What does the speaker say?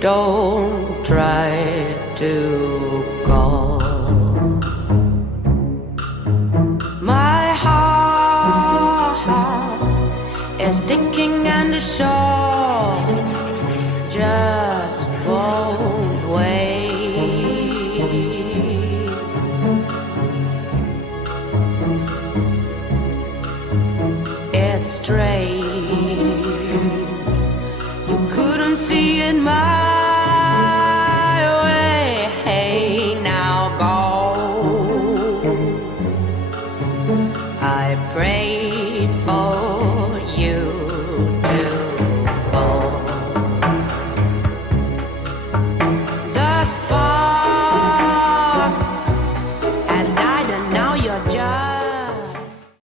Don't try to call. My heart is sticking and the shore just won't wait. It's strange, you couldn't see it. My